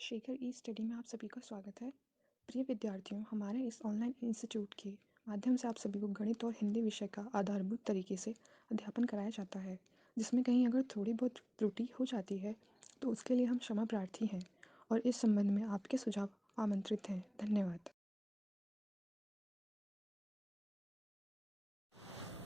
शेखर ई study में आप सभी का स्वागत है। प्रिय विद्यार्थियों, हमारे इस ऑनलाइन इंस्टीट्यूट के माध्यम से आप सभी को गणित और हिंदी विषय का आधारभूत तरीके से अध्यापन कराया जाता है, जिसमें कहीं अगर थोड़ी बहुत त्रुटि हो जाती है तो उसके लिए हम क्षमा प्रार्थी हैं और इस संबंध में आपके सुझाव आमंत्रित हैं। धन्यवाद।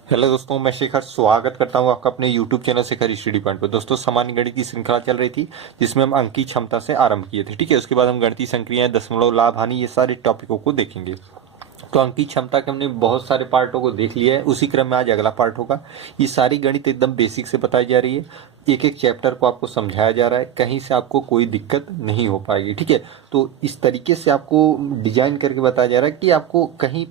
हेलो दोस्तों, मैं शेखर स्वागत करता हूं आपका अपने YouTube channel Shekhar study point पर। दोस्तों, सामान्य गणित की श्रृंखला चल रही थी जिसमें हम अंक की क्षमता से आरंभ किए थे। ठीक है, उसके बाद हम गणितीय संक्रियाएं, दशमलव, लाभ, हानि, ये सारे टॉपिकों को देखेंगे। तो अंक की क्षमता के हमने बहुत सारे पार्टों को देख लिया है। उसी क्रम में आज अगला पार्ट होगा। ये सारी गणित एकदम बेसिक से बताई जा रही है। एक एक चैप्टर को आपको समझाया जा रहा है, कहीं से आपको कोई दिक्कत नहीं हो पाएगी। ठीक है, तो इस तरीके से आपको डिजाइन करके बताया जा रहा है कि आपको कहीं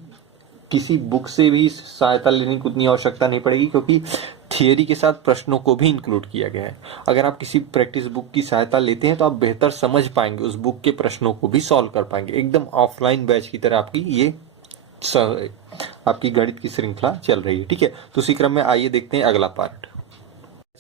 किसी बुक से भी सहायता लेने की उतनी आवश्यकता नहीं पड़ेगी, क्योंकि थियरी के साथ प्रश्नों को भी इंक्लूड किया गया है। अगर आप किसी प्रैक्टिस बुक की सहायता लेते हैं तो आप बेहतर समझ पाएंगे, उस बुक के प्रश्नों को भी सॉल्व कर पाएंगे। एकदम ऑफलाइन बैच की तरह आपकी गणित की श्रृंखला चल रही है। ठीक है, तो उसी क्रम में आइए देखते हैं अगला पार्ट।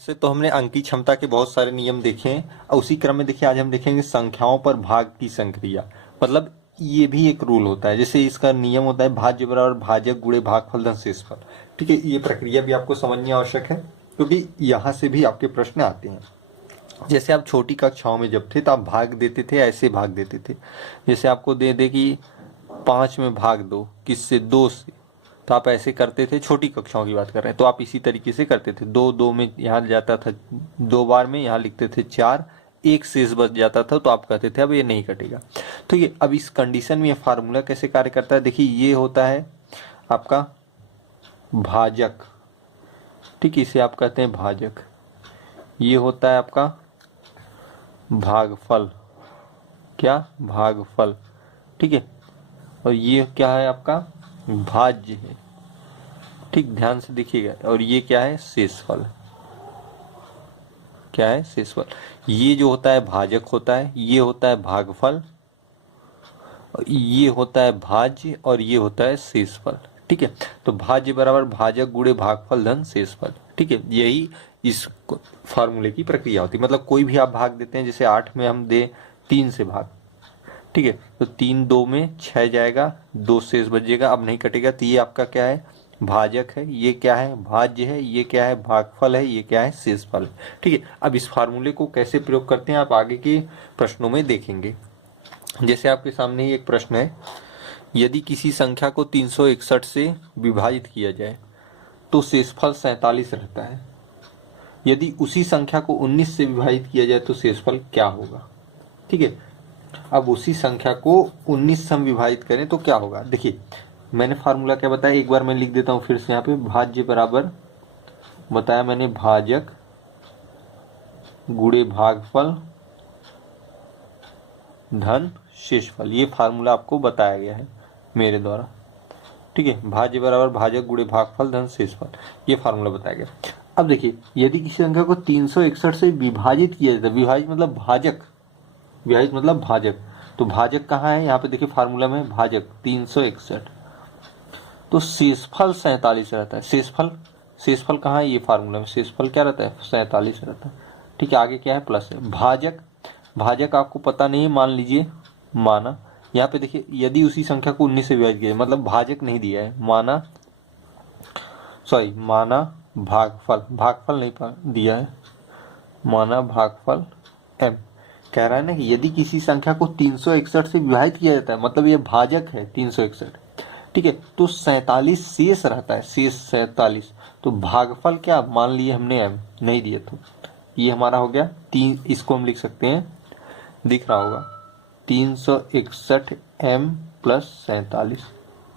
से तो हमने अंक की क्षमता के बहुत सारे नियम देखे हैं और उसी क्रम में देखिए आज हम देखेंगे संख्याओं पर भाग की संक्रिया। मतलब ये भी एक रूल होता है, जैसे इसका नियम होता है भाज्य बराबर भाजक गुणे भागफल धन शेषफल। ठीक है, ये प्रक्रिया भी आपको समझनी आवश्यक है, क्योंकि यहाँ से भी आपके प्रश्न आते हैं। जैसे आप छोटी कक्षाओं में जब थे तो आप भाग देते थे, ऐसे भाग देते थे। जैसे आपको दे दे कि 5 में भाग दो, किससे? 2 से, तो आप ऐसे करते थे। छोटी कक्षाओं की बात कर रहे हैं तो आप इसी तरीके से करते थे। 2 में यहाँ जाता था, 2 बार में यहाँ लिखते थे 4, एक शेष बच जाता था तो आप कहते थे अब ये नहीं कटेगा। तो ये अब इस कंडीशन में ये फार्मूला कैसे कार्य करता है, देखिए ये होता है आपका भाजक। ठीक, इसे आप कहते हैं भाजक। ये होता है आपका भागफल। क्या? भागफल। ठीक है, और ये क्या है आपका? भाज्य है। ठीक, ध्यान से देखिएगा। और ये क्या है? शेषफल। क्या है? शेषफल। ये जो होता है भाजक होता है, ये होता है भागफल, ये होता है भाज्य और ये होता है शेषफल। ठीक है, तो भाज्य बराबर भाजक गुणे भागफल धन शेषफल। ठीक है, यही इस फार्मूले की प्रक्रिया होती है। मतलब कोई भी आप भाग देते हैं, जैसे 8 में हम दे 3 से भाग। ठीक है, तो 3 2 में 6 जाएगा, 2 शेष बचेगा, अब नहीं कटेगा। तो ये आपका क्या है? भाजक है। ये क्या है? भाज्य है। ये क्या है? भागफल है। ये क्या है? शेषफल। ठीक है, अब इस फार्मूले को कैसे प्रयोग करते हैं आप आगे के प्रश्नों में देखेंगे। जैसे आपके सामने ही एक प्रश्न है, यदि किसी संख्या को 361 से विभाजित किया जाए तो शेषफल 47 रहता है। यदि उसी संख्या को 19 से विभाजित किया जाए तो शेषफल क्या होगा? ठीक है, अब उसी संख्या को 19 से हम विभाजित करें तो क्या होगा? देखिए, मैंने फार्मूला क्या बताया, एक बार मैं लिख देता हूं फिर से। यहाँ पे भाज्य बराबर बताया मैंने भाजक गुणे भागफल धन शेषफल। ये फार्मूला आपको बताया गया है मेरे द्वारा। ठीक है, भाज्य बराबर भाजक गुणे भागफल धन शेषफल, ये फार्मूला बताया गया। अब देखिए, यदि किसी संख्या को 361 से विभाजित किया जाता है, विभाजित मतलब भाजक, विभाजित मतलब भाजक, तो भाजक कहाँ है? यहाँ पे देखिए फार्मूला में भाजक 361, तो शेषफल 47 रहता है। शेषफल, शेषफल कहाँ है? ये फार्मूला में शेषफल क्या रहता है? 47 रहता है। ठीक है, आगे क्या है? प्लस है। भाजक, भाजक आपको पता नहीं है, मान लीजिए, माना। यहाँ पे देखिए, यदि उसी संख्या को 19 से विभाजित किया, मतलब भाजक नहीं दिया है, माना, सॉरी, माना भागफल, भागफल नहीं दिया है, माना भागफल m। कह रहा है ना कि यदि किसी संख्या को 361 से विभाजित किया जाता है, मतलब ये भाजक है 361। ठीक है, तो 47 शेष रहता है, शेष 47। तो भागफल क्या मान लिए हमने? m नहीं दिया, तो ये हमारा हो गया 3। इसको हम लिख सकते हैं, दिख रहा होगा, 361 m प्लस 47।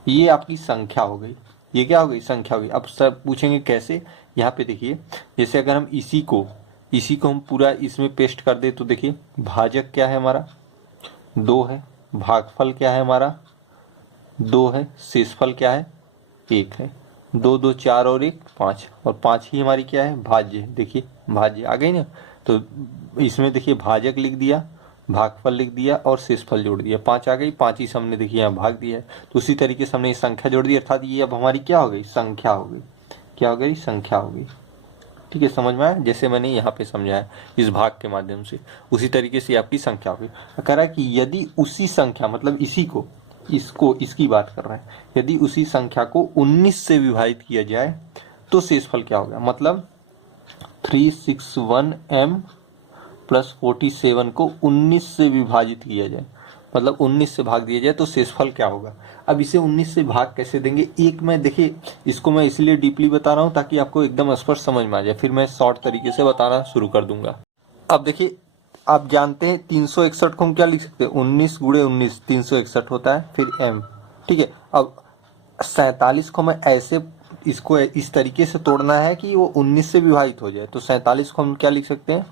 ये आपकी संख्या हो गई। ये क्या हो गई? संख्या हो गई। अब सब पूछेंगे कैसे? यहाँ पे देखिए, जैसे अगर हम इसी को हम पूरा इसमें पेस्ट कर दे तो देखिए, भाजक क्या है हमारा? 2 है। भागफल क्या है हमारा? 2 है। शेषफल क्या है? 1 है। 2 2 4 और 1 5, और 5 ही हमारी क्या है? भाज्य है। देखिए भाज्य आ गई ना। तो इसमें देखिए भाजक लिख दिया, भागफल लिख दिया और शेषफल जोड़ दिया, 5 आ गई। 5 ही हमने देखिए यहाँ भाग दिया है। तो उसी तरीके से हमने ये संख्या जोड़ दी, अर्थात ये अब हमारी क्या हो गई? संख्या हो गई। क्या हो गई? संख्या हो गई। ठीक ठीक है, समझ में आया? जैसे मैंने यहाँ पे समझाया इस भाग के माध्यम से, उसी तरीके से आपकी संख्या होगी। कह रहा है कि यदि उसी संख्या, मतलब इसी को, इसकी बात कर रहा है, यदि उसी संख्या को 19 से विभाजित किया जाए तो शेषफल क्या होगा। मतलब 361m प्लस 47 को 19 से विभाजित किया जाए, मतलब 19 से भाग दिया जाए तो शेषफल क्या होगा। अब इसे 19 से भाग कैसे देंगे, एक मैं देखिए इसको मैं इसलिए डीपली बता रहा हूं ताकि आपको एकदम स्पष्ट समझ में आ जाए, फिर मैं शॉर्ट तरीके से बताना शुरू कर दूंगा। अब देखिए, आप जानते हैं 361 को हम क्या लिख सकते हैं, 19 गुणे 19 361 होता है, फिर m, ठीक है। अब 47 को मैं ऐसे, इसको इस तरीके से तोड़ना है कि वो 19 से विभाजित हो जाए, तो 47 को हम क्या लिख सकते हैं,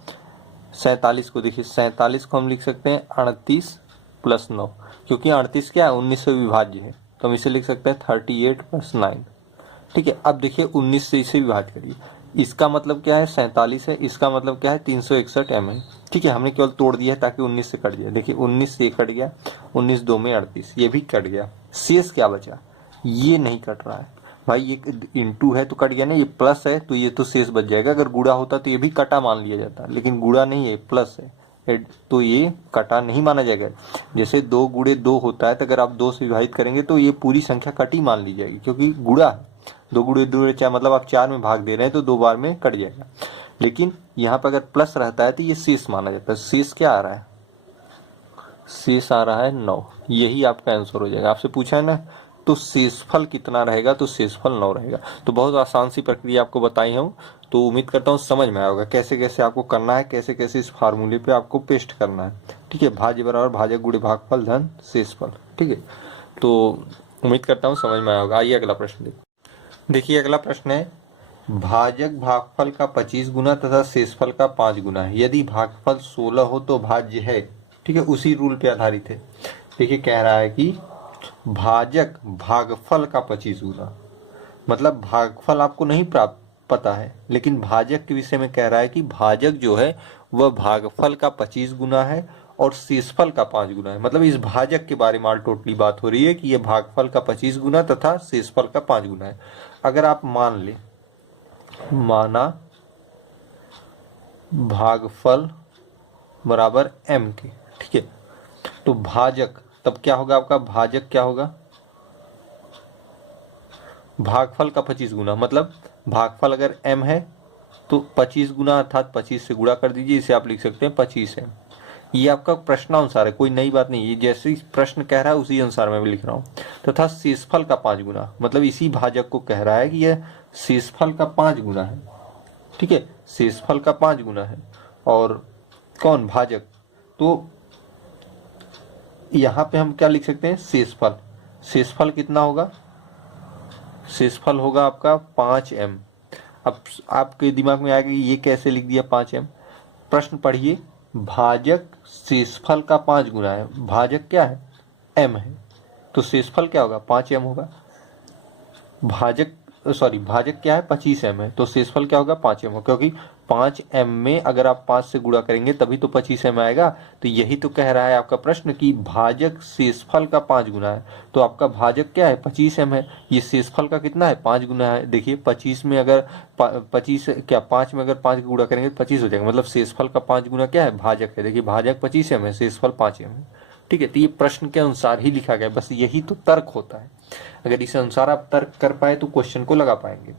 47 को देखिए, 47 को हम लिख सकते हैं 38 प्लस 9, क्योंकि 38 क्या है, 19 से विभाज्य है, तो हम इसे लिख सकते हैं 38 प्लस 9, ठीक है। अब देखिए 19 से इसे विभाजित करिए, इसका मतलब क्या है 47 है, इसका मतलब क्या है 361 m है, ठीक है। हमने केवल तोड़ दिया है ताकि 19 से कट जाए, देखिए 19 से कट गया, 19 2 में 38, ये भी कट गया, शेष क्या बचा, ये नहीं कट रहा है भाई, ये इंटू है तो कट गया ना, ये प्लस है तो ये तो शेष बच जाएगा। अगर गुणा होता तो ये भी कटा मान लिया जाता, लेकिन गुणा नहीं है, प्लस है, तो ये कटा नहीं माना जाएगा। जैसे 2 गुणे 2 होता है, तो अगर आप 2 से विभाजित करेंगे तो ये पूरी संख्या कटी मान ली जाएगी, क्योंकि गुणा है। 2 गुणे 2 4, मतलब आप 4 में भाग दे रहे हैं तो 2 बार में कट जाएगा। लेकिन यहाँ पर अगर प्लस रहता है तो ये शेष माना जाता है। शेष क्या आ रहा है, शेष आ रहा है 9, यही आपका आंसर हो जाएगा। आपसे पूछा है ना, तो शेषफल कितना रहेगा, तो शेषफल 9 रहेगा। तो बहुत आसान सी प्रक्रिया आपको बताई हूँ, तो उम्मीद करता हूँ समझ में आया होगा कैसे कैसे आपको करना है, कैसे कैसे इस फार्मूले पे आपको पेस्ट करना है, ठीक है। भाज्य बराबर भाजक गुणे भागफल धन शेषफल, ठीक है। तो उम्मीद करता हूँ समझ में आया होगा। आइए अगला प्रश्न देखिए, अगला प्रश्न है, भाजक भागफल का 25 गुना तथा शेषफल का 5 गुना है, यदि भागफल 16 हो तो भाज्य है, ठीक है। उसी रूल पे आधारित है। देखिए कह रहा है कि भाजक भागफल का 25 गुना, मतलब भागफल आपको नहीं प्राप्त पता है, लेकिन भाजक के विषय में कह रहा है कि भाजक जो है वह भागफल का 25 गुना है और शेषफल का 5 गुना है। मतलब इस भाजक के बारे में ऑल टोटली बात हो रही है कि यह भागफल का 25 गुना तथा शेषफल का 5 गुना है। अगर आप मान ले, माना भागफल बराबर m के, ठीक है, तो भाजक तब क्या होगा, आपका भाजक क्या होगा, भागफल का 25 गुना, मतलब भागफल अगर m है तो 25 गुना अर्थात 25 से गुणा कर दीजिए, इसे आप लिख सकते हैं 25m। ये आपका प्रश्नानुसार है, कोई नई बात नहीं, ये जैसे प्रश्न कह रहा है उसी अनुसार मैं भी लिख रहा हूँ। तथा शेषफल का 5 गुना, मतलब इसी भाजक को कह रहा है कि यह शेषफल का 5 गुना है, ठीक है, शेषफल का 5 गुना है। और कौन, भाजक, तो यहाँ पे हम क्या लिख सकते हैं, शेषफल। शेषफल कितना होगा, शेषफल होगा आपका 5m। अब आपके दिमाग में आएगा कि ये कैसे लिख दिया 5m। प्रश्न पढ़िए, भाजक शेषफल का 5 गुना है, भाजक क्या है, m है, तो शेषफल क्या होगा, 5m होगा। भाजक क्या है, 25m है, तो शेषफल क्या होगा, 5m होगा, क्योंकि 5m में अगर आप 5 से गुणा करेंगे तभी तो 25m आएगा। तो यही तो कह रहा है आपका प्रश्न कि भाजक शेषफल का 5 गुना है, तो आपका भाजक क्या है, 25m है, ये शेषफल का कितना है, 5 गुना है। देखिए 25 में अगर 25 क्या 5 में अगर 5 का गुणा करेंगे तो 25 हो जाएगा, मतलब शेषफल का 5 गुना क्या है, भाजक है। देखिए भाजक 25m है, शेषफल 5m है, ठीक है। तो ये प्रश्न के अनुसार ही लिखा गया, बस यही तो तर्क होता है। अगर इस अनुसार आप तर्क कर पाए तो क्वेश्चन को लगा पाएंगे,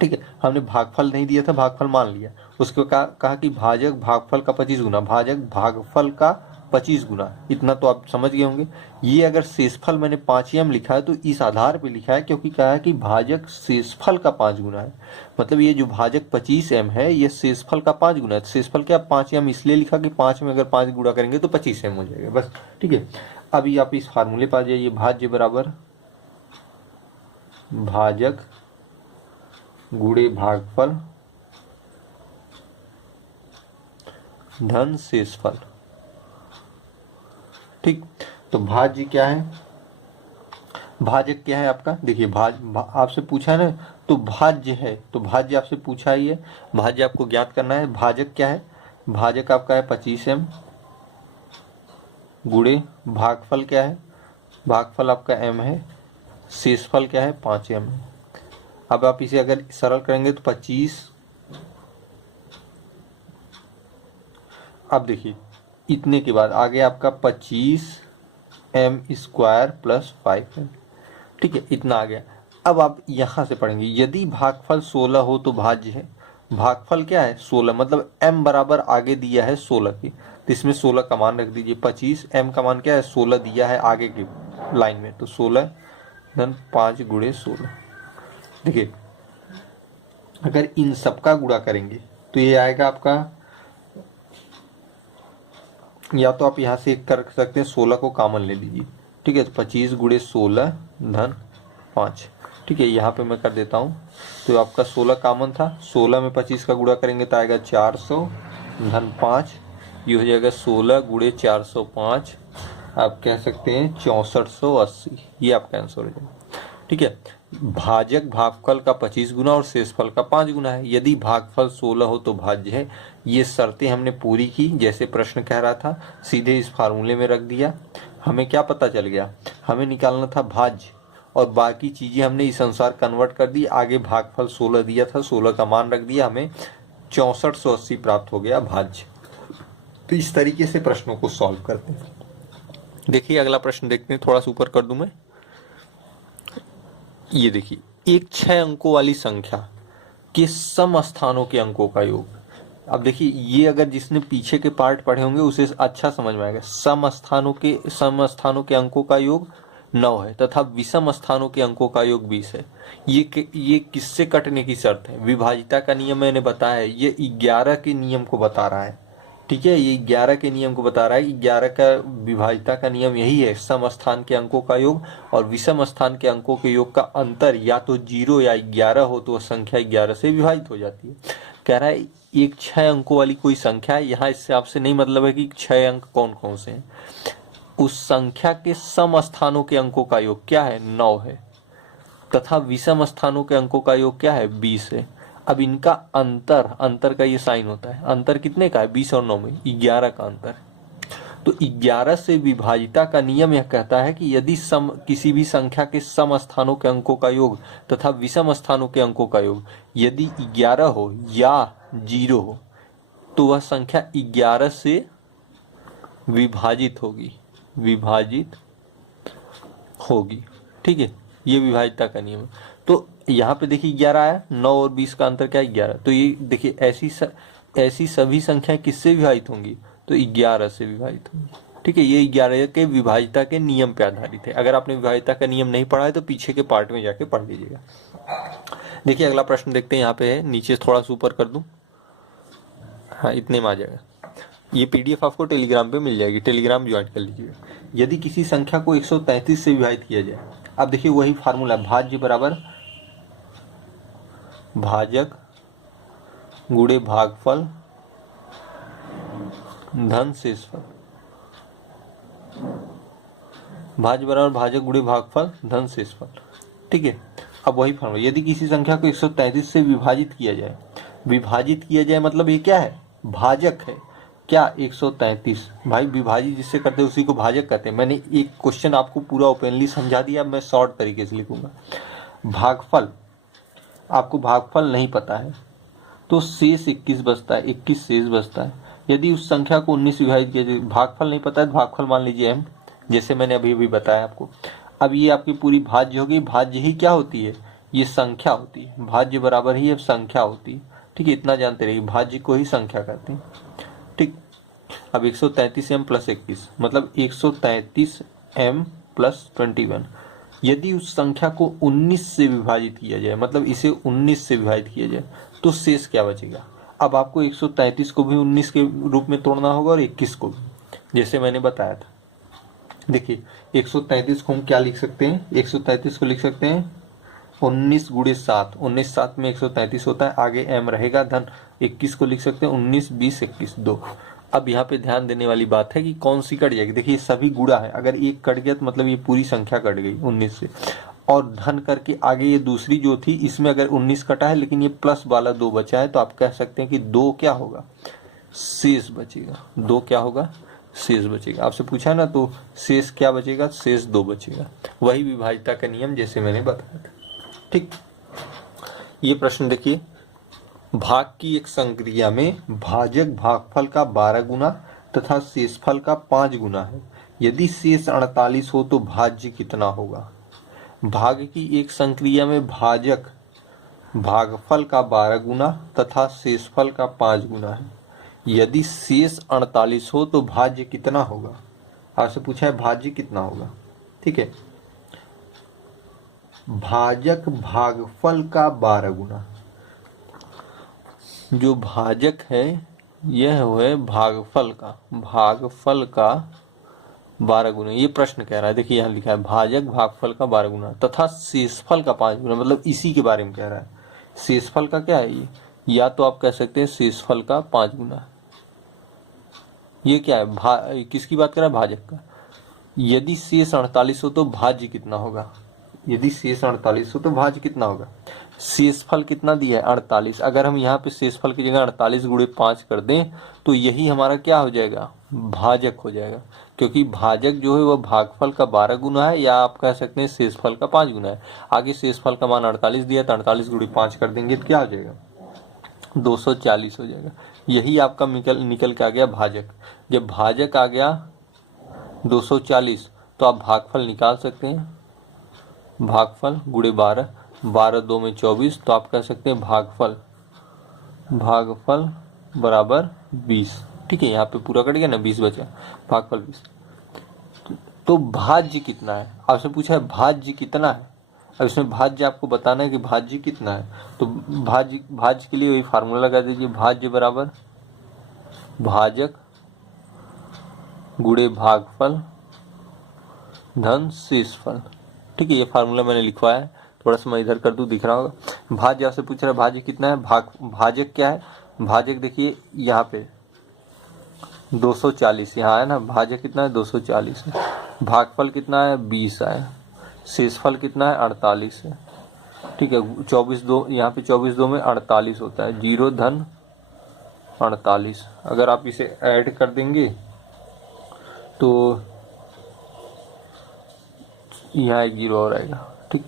ठीक है। हमने भागफल नहीं दिया था, भागफल मान लिया, उसको कहा कि भाजक भागफल का 25 गुना, भाजक भागफल का 25 गुना, इतना तो आप समझ गए होंगे। ये अगर शेषफल मैंने 5m लिखा है तो इस आधार पे लिखा है, क्योंकि कहा है कि भाजक शेषफल का 5 गुना है, मतलब ये जो भाजक 25m है ये शेषफल का 5 गुना है। शेषफल क्या 5m इसलिए लिखा कि 5 में अगर 5 गुणा करेंगे तो 25m हो जाएगा, बस, ठीक है। अभी आप इस फार्मूले पर आ जाइए, भाज्य बराबर भाजक गुणे भागफल धन शेषफल, ठीक। तो भाज्य क्या है, भाजक क्या है आपका, देखिए आपसे पूछा है ना, तो भाज्य है, तो भाज्य आपसे पूछा ही है, भाज्य आपको ज्ञात करना है। भाजक क्या है, भाजक आपका है 25m गुणे भागफल क्या है, भागफल आपका m है, शेषफल क्या है 5m है। अब आप इसे अगर सरल करेंगे तो 25 अब देखिए इतने के बाद आगे आपका 25m² प्लस 5m, ठीक है, इतना आ गया। अब आप यहां से पढ़ेंगे यदि भागफल 16 हो तो भाज्य है। भागफल क्या है 16, मतलब m बराबर आगे दिया है 16 के, तो इसमें 16 का मान रख दीजिए। 25 m का मान क्या है 16 दिया है आगे की लाइन में, तो 16 धन 5 गुणे 16। देखिए अगर इन सबका गुणा करेंगे तो ये आएगा आपका, या तो आप यहाँ से एक कर सकते हैं 16 को कॉमन ले लीजिए, ठीक है, तो 25 गुणे 16 धन 5, ठीक है, यहाँ पे मैं कर देता हूँ। तो आपका 16 कॉमन था, 16 में 25 का गुणा करेंगे तो आएगा 400 धन 5, ये हो जाएगा 16 गुणे 405, आप कह सकते हैं 6480, ये आपका आंसर हो जाएगा, ठीक है। भाजक भागफल का 25 गुना और शेषफल का 5 गुना है। यदि भागफल 16 हो तो भाज्य है। ये शर्तें हमने पूरी की, जैसे प्रश्न कह रहा था, सीधे इस फार्मूले में रख दिया। हमें क्या पता चल गया, हमें निकालना था भाज्य, और बाकी चीजें हमने इस अनुसार कन्वर्ट कर दी। आगे भागफल 16 दिया था, 16 का मान रख दिया, हमें 6480 प्राप्त हो गया भाज्य। तो इस तरीके से प्रश्नों को सॉल्व करते हैं। देखिए अगला प्रश्न देखते हैं, थोड़ा सा ऊपर कर दूं मैं। ये देखिए एक 6 अंकों वाली संख्या के सम स्थानों के अंकों का योग। अब देखिए ये अगर जिसने पीछे के पार्ट पढ़े होंगे उसे अच्छा समझ में आएगा। सम स्थानों के अंकों का योग 9 है तथा विषम स्थानों के अंकों का योग 20 है। ये किससे कटने की शर्त है? विभाजिता का नियम मैंने बताया है, ये 11 के नियम को बता रहा है, ठीक है, ये 11 के नियम को बता रहा है। 11 का विभाजिता का नियम यही है, सम स्थान के अंकों का योग और विषम स्थान के अंकों के योग का अंतर या तो 0 या 11 हो तो वह संख्या 11 से विभाजित हो जाती है। कह रहा है एक 6 अंकों वाली कोई संख्या है, यहाँ इससे आपसे नहीं मतलब है कि 6 अंक कौन कौन से हैं। उस संख्या के सम स्थानों के अंकों का योग क्या है 9 है तथा विषम स्थानों के अंकों का योग क्या है 20 है। अब इनका अंतर का ये साइन होता है, अंतर कितने का है 20 और 9 में 11 का अंतर। तो 11 से विभाजिता का नियम यह कहता है कि यदि किसी भी संख्या के सम स्थानों के अंकों का योग तथा विषम स्थानों के अंकों का योग यदि 11 हो या 0 हो तो वह संख्या 11 से विभाजित होगी, ठीक है, ये विभाजिता का नियम है। तो यहाँ पे देखिए 11 आया, 9 और 20 का अंतर क्या है 11, तो ये देखिए ऐसी सभी संख्याएं किससे विभाजित होंगी तो 11 से विभाजित होंगी, ठीक है। ये 11 के विभाजिता के नियम पे आधारित है। अगर आपने विभाजिता का नियम नहीं पढ़ा है तो पीछे के पार्ट में जाके पढ़ लीजिएगा। देखिए अगला प्रश्न देखते हैं, यहाँ पे है, नीचे थोड़ा सा ऊपर कर दूं, हाँ इतने में आ जाएगा। ये पीडीएफ आपको टेलीग्राम पे मिल जाएगी, टेलीग्राम ज्वाइन कर लीजिएगा। यदि किसी संख्या को 133 से विभाजित किया जाए, अब देखिए वही फार्मूला, भाज्य बराबर भाजक गुणे भागफल धन शेषफल, भाज्य बराबर भाजक गुणे भागफल धन शेषफल, ठीक है। अब वही फार्मूला, यदि किसी संख्या को 133 से विभाजित किया जाए मतलब ये क्या है भाजक है, क्या 133, भाई विभाजित जिससे करते हैं उसी को भाजक कहते हैं। मैंने एक क्वेश्चन आपको पूरा ओपनली समझा दिया, मैं शॉर्ट तरीके से लिखूंगा। भागफल, आपको भागफल नहीं पता है तो शेष 21 बचता है, 21 शेष बचता है। यदि उस संख्या को 19 विभाजित किया जाए, भागफल नहीं पता है तो भागफल मान लीजिए m, जैसे मैंने अभी बताया आपको। अब ये आपकी पूरी भाज्य होगी, भाज्य ही क्या होती है ये संख्या होती है, भाज्य बराबर ही अब संख्या होती है, ठीक है, इतना जानते रहिए, भाज्य को ही संख्या कहते हैं, ठीक। अब 133m प्लस 21 मतलब 133m प्लस 21, यदि उस संख्या को 19 से विभाजित किया जाए मतलब इसे 19 से विभाजित किया जाए तो शेष क्या बचेगा। अब आपको 133 को भी 19 के रूप में तोड़ना होगा और 21 को भी, जैसे मैंने बताया था। देखिए 133 को हम क्या लिख सकते हैं, 133 को लिख सकते हैं 19 गुणे 7, 19 7 में 133 होता है, आगे m रहेगा धन 21 को लिख सकते हैं 19 20 21 2। अब यहाँ पे ध्यान देने वाली बात है कि कौन सी कट जाएगी। देखिए सभी गुणा है, अगर एक कट गया तो मतलब ये पूरी संख्या कट गई 19 से, और धन करके आगे ये दूसरी जो थी इसमें अगर 19 कटा है लेकिन ये प्लस वाला 2 बचा है तो आप कह सकते हैं कि 2 क्या होगा शेष बचेगा, 2 क्या होगा शेष बचेगा। आपसे पूछा ना तो शेष क्या बचेगा, शेष 2 बचेगा, वही विभाजिता का नियम जैसे मैंने बताया था, ठीक। ये प्रश्न देखिए भाग की एक संक्रिया में भाजक भागफल का 12 गुना तथा शेषफल का 5 गुना है। यदि शेष 48 हो तो भाज्य कितना होगा। भाग की एक संक्रिया में भाजक भागफल का 12 गुना तथा शेषफल का 5 गुना है। यदि शेष 48 हो तो भाज्य कितना होगा। आपसे पूछा है भाज्य कितना होगा। ठीक है, भाजक भागफल का 12 गुना, जो भाजक है यह है भागफल का 12 गुना। ये प्रश्न कह रहा है, देखिए यहाँ लिखा है भाजक भागफल का 12 गुना तथा शेषफल का 5 गुना, मतलब इसी के बारे में कह रहा है। शेषफल का क्या है ये, या तो आप कह सकते हैं शेषफल का 5 गुना। ये क्या है, किसकी बात कर रहा है, भाजक का। यदि शेष 48 हो तो भाज्य कितना होगा। यदि शेष 48 हो तो भाज्य कितना होगा। शेषफल कितना दिया है 48। अगर हम यहाँ पे शेषफल की जगह 48 गुणे 5 कर दें तो यही हमारा क्या हो जाएगा, भाजक हो जाएगा। क्योंकि भाजक जो है वह भागफल का 12 गुना है, या आप कह सकते हैं शेषफल का 5 गुना है। आगे शेषफल का मान 48 दिया, तो 48 गुणे 5 कर देंगे तो क्या हो जाएगा, 240 हो जाएगा। यही आपका निकल के आ गया भाजक। जब भाजक आ गया 240 तो आप भागफल निकाल सकते हैं। भागफल गुणे 12, 12 2 में 24, तो आप कह सकते हैं भागफल बराबर 20। ठीक है, यहाँ पे पूरा कट गया ना, 20 बचा, भागफल 20। तो भाज्य कितना है, आपसे पूछा है भाज्य कितना है। अब इसमें भाज्य आपको बताना है कि भाज्य कितना है। तो भाज्य के लिए वही फार्मूला लगा दीजिए, भाज्य बराबर भाजक गुणे भागफल धन शेषफल। ठीक है, ये फार्मूला मैंने लिखवाया है, थोड़ा सा मैं इधर कर दूं, दिख रहा होगा। भाज्य आपसे पूछ रहा है भाज्य कितना है, भाजक क्या है। भाजक देखिए यहाँ पे 240 यहाँ है ना, भाजक कितना है 240 है। भागफल कितना है 20 है। शेषफल कितना है 48 है। ठीक है, 24 यहाँ पे 24 2 में 48 होता है, 0 धन 48। अगर आप इसे ऐड कर देंगे तो यहाँ एक 0 और आएगा। ठीक,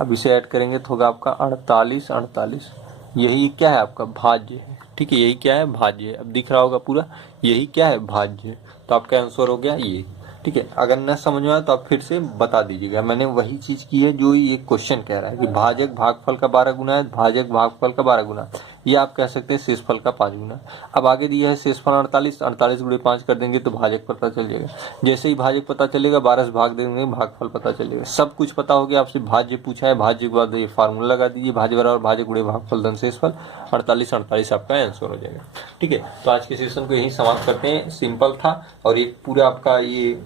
अब इसे ऐड करेंगे तो होगा आपका 48। यही क्या है आपका भाज्य है। ठीक है, यही क्या है भाज्य है। अब दिख रहा होगा पूरा, यही क्या है भाज्य। तो आपका आंसर हो गया ये। ठीक है, अगर न समझ में आए तो आप फिर से बता दीजिएगा। मैंने वही चीज की है जो ये क्वेश्चन कह रहा है कि भाजक भागफल का 12 गुना है, भाजक भागफल का 12 गुना। ये आप कह सकते हैं शेषफल का 5 गुना। अब आगे दिया है शेषफल 48 गुणे 5 कर देंगे तो भाजक पता चल जाएगा। जैसे ही भाजक पता चलेगा 12 से भाग देंगे, भागफल पता चलेगा। सब कुछ पता हो गया। आपसे भाज्य पूछा है, भाज्य के बाद ये फार्मूला लगा दीजिए, भाज्य बराबर भाजक गुणे भागफल धन शेषफल। 48 आपका आंसर हो जाएगा। ठीक है, तो आज के सेशन को यही समाप्त करते हैं। सिंपल था और एक पूरा आपका ये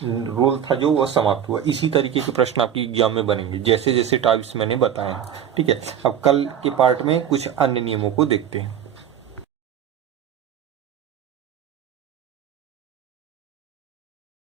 रोल था जो वह समाप्त हुआ। इसी तरीके के प्रश्न आपकी एग्जाम में बनेंगे जैसे जैसे टाइप्स मैंने बताए हैं। ठीक है, अब कल के पार्ट में कुछ अन्य नियमों को देखते हैं।